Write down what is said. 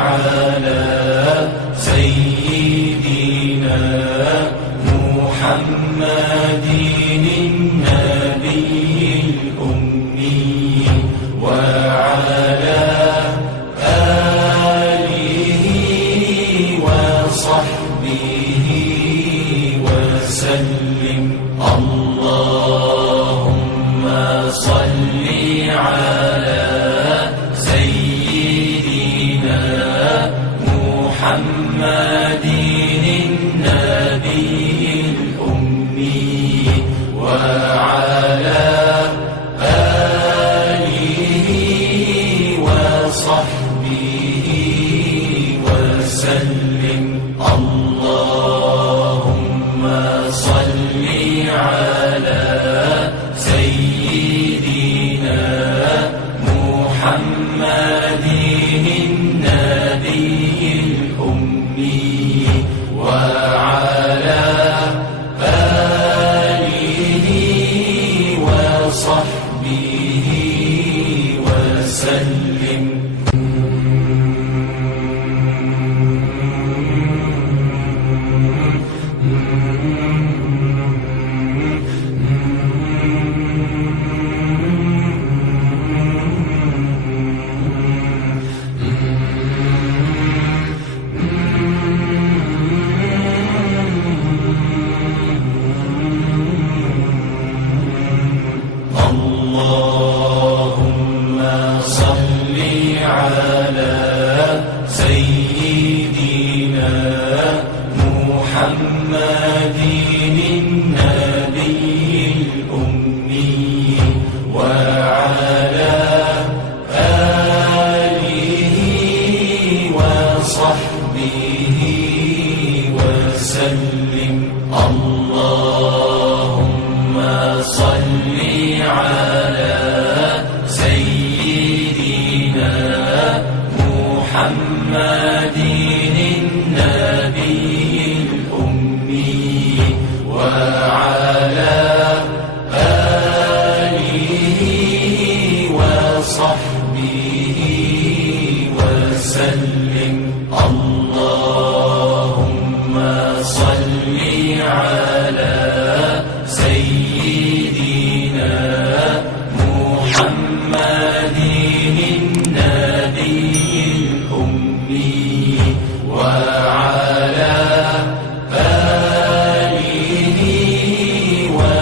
على سيدنا محمد النبي الأمي وعلى آله وصحبه وسلم. اللهم صل على سيدنا محمد النبي الأمي وعلى آله وصحبه وسلم. اللهم صل على سيدنا محمد النبي الأمي وعلى آله وصحبه وسلم. اللهم صل على سيدنا محمد النبي الأمي وعلى آله وصحبه وسلم. اللهم صل على سيدنا محمد النبي الأمي وعلى آله وصحبه وسلم. الله